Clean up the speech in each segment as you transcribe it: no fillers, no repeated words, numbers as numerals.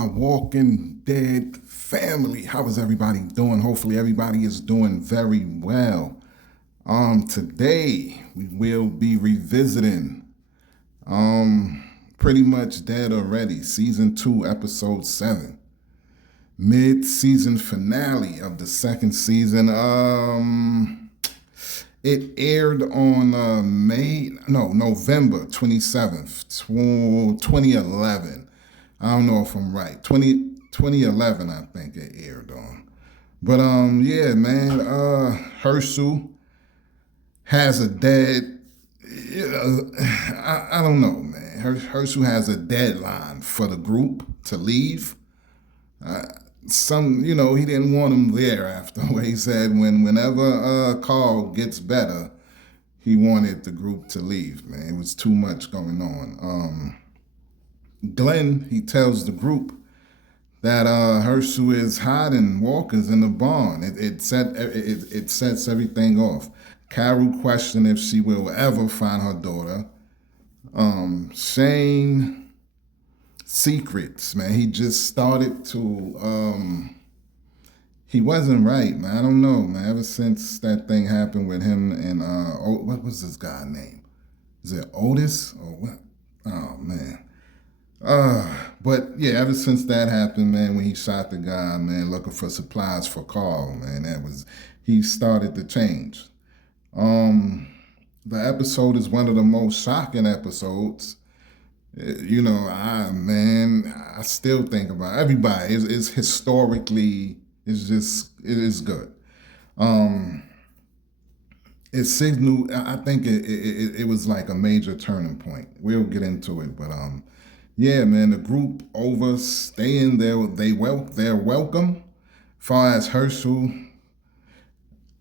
my Walking Dead family. How is everybody doing? Hopefully everybody is doing very well. Today we will be revisiting pretty much Dead Already, season 2, episode 7. Mid-season finale of the second season. It aired on November 27th, 2011. I don't know if I'm right. 2011, I think it aired on. But yeah, man, Herschel has a dead, I don't know, man. Herschel has a deadline for the group to leave. He didn't want him there after. He said whenever Carl gets better, he wanted the group to leave, man. It was too much going on. Glenn, he tells the group that Herschel is hiding walkers in the barn. It sets everything off. Carol questioned if she will ever find her daughter. Shane, secrets, man. He just started to, he wasn't right, man. I don't know, man. Ever since that thing happened with him and, what was this guy's name? Is it Otis or what? Oh, man. But yeah, ever since that happened, man, when he shot the guy, man, looking for supplies for Carl, man, he started to change. The episode is one of the most shocking episodes. I still think about it. Everybody is historically, it is good. It signaled, I think it was like a major turning point. We'll get into it, but yeah, man, the group overstaying they're welcome. Far as Herschel,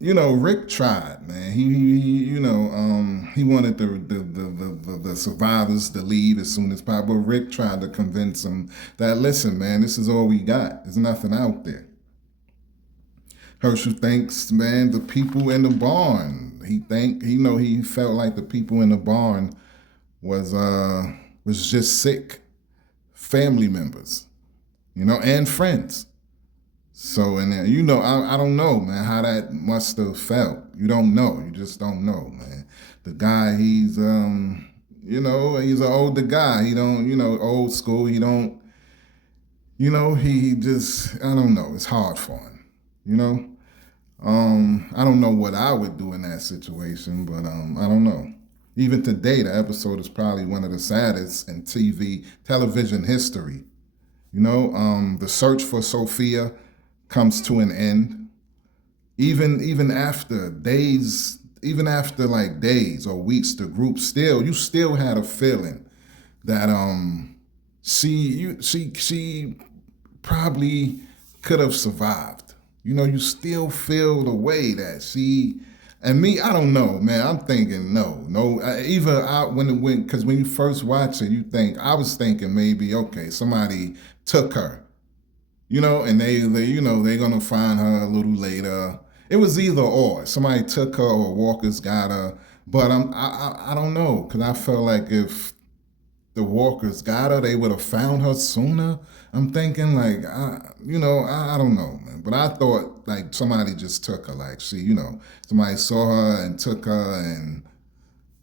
Rick tried, man. He wanted the survivors to leave as soon as possible. Rick tried to convince them that, listen, man, this is all we got. There's nothing out there. Herschel thinks, man, the people in the barn. He felt like the people in the barn was just sick family members, and friends. So, and I don't know, man, how that must have felt. You don't know. You just don't know, man. The guy, he's he's an older guy. He don't, old school. He don't, he just, I don't know. It's hard for him, I don't know what I would do in that situation, but I don't know. Even today, the episode is probably one of the saddest in television history. The search for Sophia comes to an end. Even after days or weeks, the group you still had a feeling that she probably could have survived. You still feel the way that she. And me, I don't know, man. I'm thinking no. Because when you first watch it, I was thinking maybe, okay, somebody took her, and they're gonna find her a little later. It was either or. Somebody took her or walkers got her. But I don't know, because I felt like if the walkers got her, they would have found her sooner. I'm thinking I don't know, man. But I thought like somebody just took her, like somebody saw her and took her, and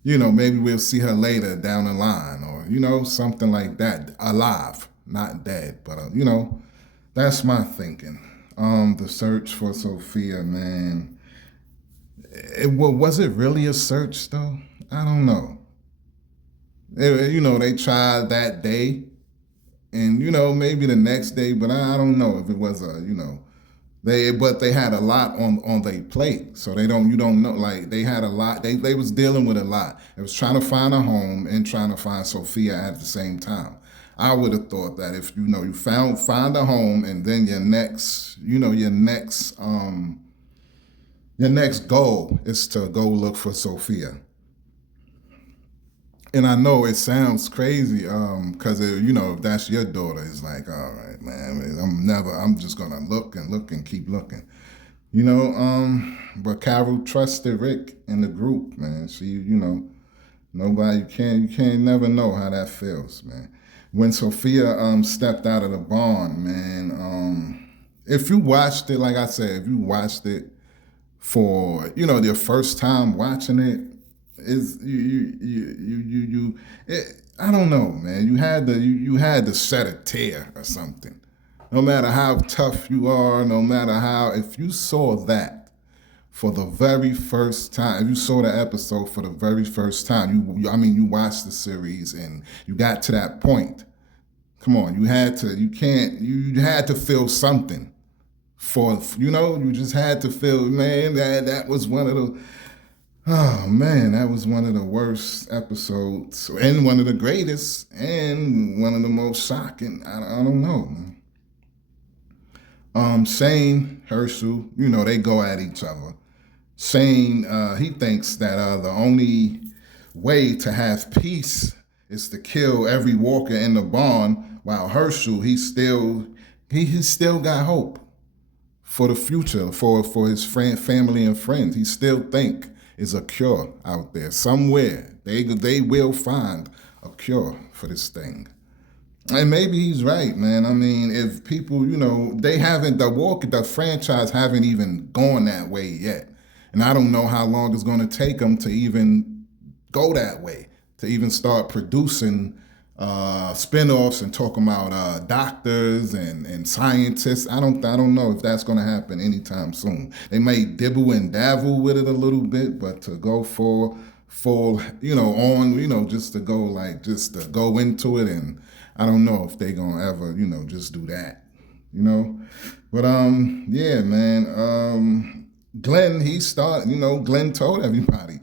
maybe we'll see her later down the line, or something like that, alive, not dead. But that's my thinking. The search for Sophia, man. Was it really a search though? I don't know. They tried that day, and maybe the next day, but I don't know if it was they had a lot on their plate, so you don't know, like they had a lot. They was dealing with a lot. It was trying to find a home and trying to find Sophia at the same time. I would have thought that if you find a home, and then your next goal is to go look for Sophia. And I know it sounds crazy, because if that's your daughter, it's like, all right, man, I'm just gonna look and keep looking, But Carol trusted Rick and the group, man. She, nobody you can't never know how that feels, man. when Sophia stepped out of the barn, man. If you watched it, like I said, if you watched it for their first time watching it, is I don't know, man. You had to shed a tear or something. No matter how tough you are, no matter how, if you saw that for the very first time, if you saw the episode for the very first time, you watched the series and you got to that point. Come on, you had to feel something you just had to feel, man, that was one of the, oh man, that was one of the worst episodes and one of the greatest and one of the most shocking. I don't know, man. Shane Herschel, they go at each other. Shane, he thinks that the only way to have peace is to kill every walker in the barn, while Herschel, he still got hope for the future, for his family and friends. He still think is a cure out there somewhere. They will find a cure for this thing. And maybe he's right, man. I mean, if people, they haven't, the franchise haven't even gone that way yet. And I don't know how long it's going to take them to even go that way, to even start producing spinoffs and talking about doctors and scientists. I don't know if that's going to happen anytime soon. They may dibble and dabble with it a little bit, but to go full, just to go into it, and I don't know if they gonna ever, just do that, But yeah, man. Glenn, Glenn told everybody.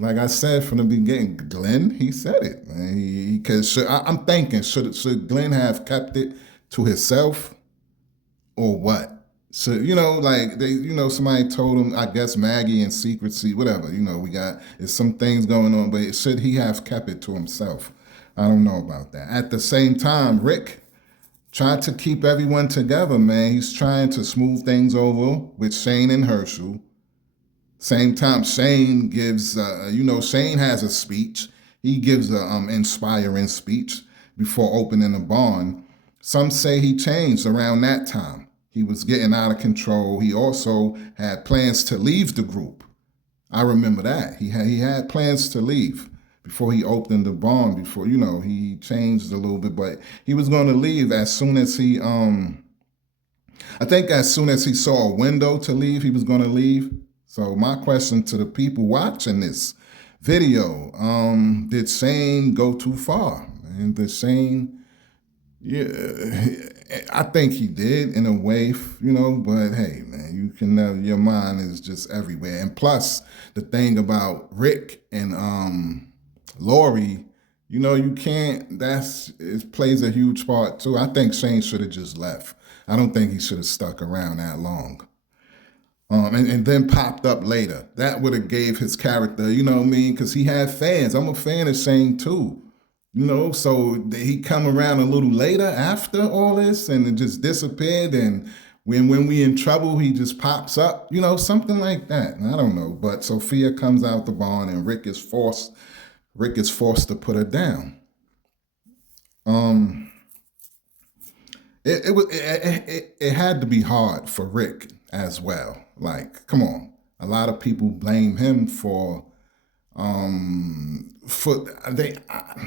Like I said from the beginning, Glenn, he said it, man. Because I'm thinking, should Glenn have kept it to himself or what? So, somebody told him, I guess Maggie in secrecy, whatever, there's some things going on, but should he have kept it to himself? I don't know about that. At the same time, Rick tried to keep everyone together, man. He's trying to smooth things over with Shane and Herschel. Same time, Shane gives, Shane has a speech. He gives an inspiring speech before opening the barn. Some say he changed around that time. He was getting out of control. He also had plans to leave the group. I remember that. He had plans to leave before he opened the barn, before, he changed a little bit, but he was going to leave as soon as he, I think as soon as he saw a window to leave, he was going to leave. So my question to the people watching this video, did Shane go too far? And did Shane, yeah, I think he did in a way, but hey, man, you can never, your mind is just everywhere. And plus, the thing about Rick and Lori, you can't, it plays a huge part too. I think Shane should have just left. I don't think he should have stuck around that long. And then popped up later. That would have gave his character, because he had fans. I'm a fan of Shane too. So he come around a little later after all this and it just disappeared. And when we in trouble, he just pops up, something like that. I don't know. But Sophia comes out the barn and Rick is forced to put her down. It had to be hard for Rick as well. Like, come on. A lot of people blame him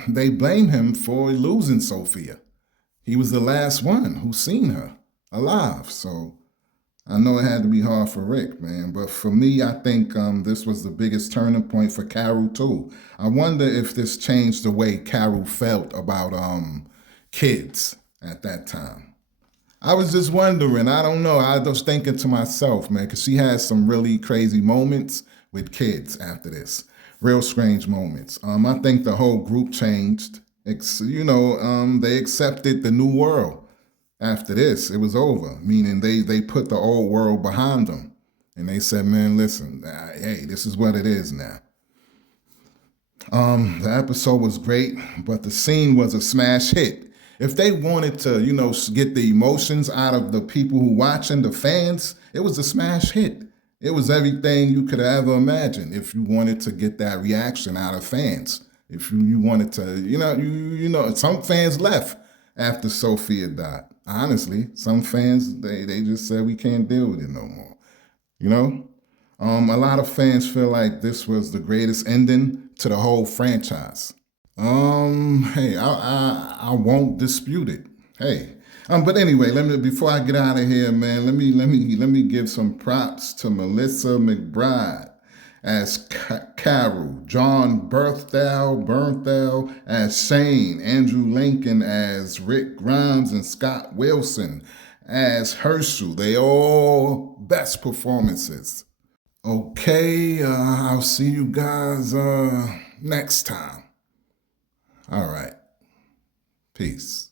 they blame him for losing Sophia. He was the last one who seen her alive. So I know it had to be hard for Rick, man. But for me, I think this was the biggest turning point for Carol too. I wonder if this changed the way Carol felt about kids at that time. I was just wondering. I don't know. I was thinking to myself, man, because she had some really crazy moments with kids after this. Real strange moments. I think the whole group changed. They accepted the new world. After this, it was over, meaning they put the old world behind them. And they said, man, listen, hey, this is what it is now. The episode was great, but the scene was a smash hit. If they wanted to, get the emotions out of the people who watching, the fans, it was a smash hit. It was everything you could ever imagine if you wanted to get that reaction out of fans. If you wanted to, some fans left after Sophia died. Honestly, some fans they just said we can't deal with it no more. You know, a lot of fans feel like this was the greatest ending to the whole franchise. Hey, I won't dispute it. Hey, but anyway, let me before I get out of here, man. Let me give some props to Melissa McBride as Carol, John Bernthal as Shane, Andrew Lincoln as Rick Grimes, and Scott Wilson as Herschel. They all best performances. Okay, I'll see you guys next time. All right. Peace.